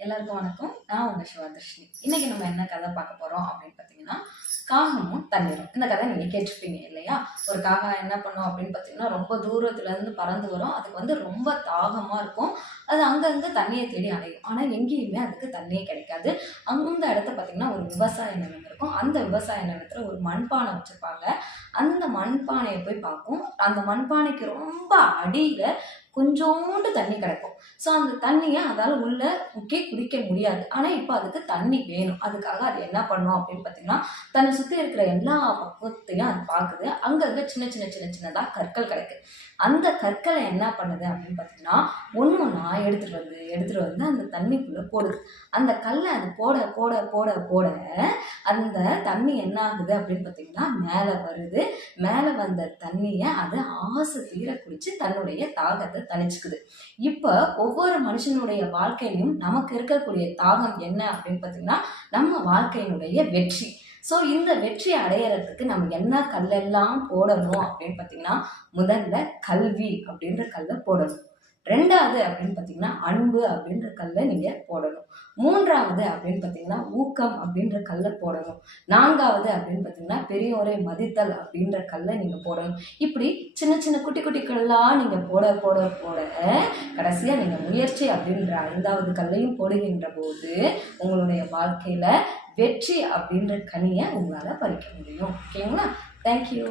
எல்லாருக்கும் வணக்கம். நான் உங்க சிவாதர்ஷினி. இன்னைக்கு நம்ம என்ன கதை பார்க்க போறோம் அப்படின்னு பார்த்தீங்கன்னா, காகமும் தண்ணீரும். இந்த கதை நீங்க கேட்டிருப்பீங்க இல்லையா? ஒரு காகம் என்ன பண்ணும் அப்படின்னு பார்த்தீங்கன்னா, ரொம்ப தூரத்துல இருந்து பறந்து வரும். அதுக்கு ரொம்ப தாகமா இருக்கும். அது அங்கங்க தண்ணியை தேடி அலையும். ஆனா எங்கேயுமே அதுக்கு தண்ணியே கிடைக்காது. அந்த இடத்த பார்த்தீங்கன்னா, ஒரு விவசாய நிலம் இருக்கும். அந்த விவசாய நிலத்துல ஒரு மண்பானை வச்சிருப்பாங்க. அந்த மண்பானையை போய் பார்க்கும். அந்த மண்பானைக்கு ரொம்ப அடியில கொஞ்சோண்டு தண்ணி கிடைக்கும். ஸோ அந்த தண்ணியை அதால உள்ள முக்கி குடிக்க முடியாது. ஆனா இப்போ அதுக்கு தண்ணி வேணும். அதுக்காக அது என்ன பண்ணும் அப்படின்னு பார்த்தீங்கன்னா, தன்னை சுத்தி இருக்கிற எல்லா பக்கத்தையும் அது பார்க்குது. அங்கங்க சின்ன சின்ன சின்ன சின்னதா கற்கள் கிடைக்கு. அந்த கற்களை என்ன பண்ணுது அப்படின்னு பார்த்தீங்கன்னா, ஒண்ணு ஒண்ணா எடுத்துட்டு வந்து அந்த தண்ணிக்குள்ள போடுது. அந்த கல்லை அது போட போட போட போட அந்த தண்ணி என்ன ஆகுது அப்படின்னு பார்த்தீங்கன்னா, மேல வருது. மேல வந்த தண்ணிய அது ஆசை தீர குடிச்சு தன்னுடைய தாகத்தை தணிச்சுக்குது. இப்ப ஒவ்வொரு மனுஷனுடைய வாழ்க்கையிலும் நமக்கு இருக்கக்கூடிய தாகம் என்ன அப்படின்னு பார்த்தீங்கன்னா, நம்ம வாழ்க்கையினுடைய வெற்றி. ஸோ இந்த வெற்றி அடையறதுக்கு நம்ம என்ன கல்லெல்லாம் போடணும் அப்படின்னு பார்த்தீங்கன்னா, முதல்ல கல்வி அப்படின்ற கல்லை போடணும். 2வது அப்படின்னு பார்த்தீங்கன்னா, அன்பு அப்படின்ற கல்லை நீங்க போடணும். 3வது அப்படின்னு பார்த்தீங்கன்னா, ஊக்கம் அப்படின்ற கல்லை போடணும். 4வது அப்படின்னு பார்த்தீங்கன்னா, பெரியோரை மதித்தல் அப்படின்ற கல்லை நீங்க போடணும். இப்படி சின்ன சின்ன குட்டி குட்டி கல்லா நீங்க போட போட போட கடைசியா நீங்க முயற்சி அப்படின்ற 5வது கல்லையும் போடுகின்ற போது உங்களுடைய வாழ்க்கையில வெற்றி அப்படின்ற கனியை உங்களால பறிக்க முடியும். ஓகேங்களா? தேங்க்யூ.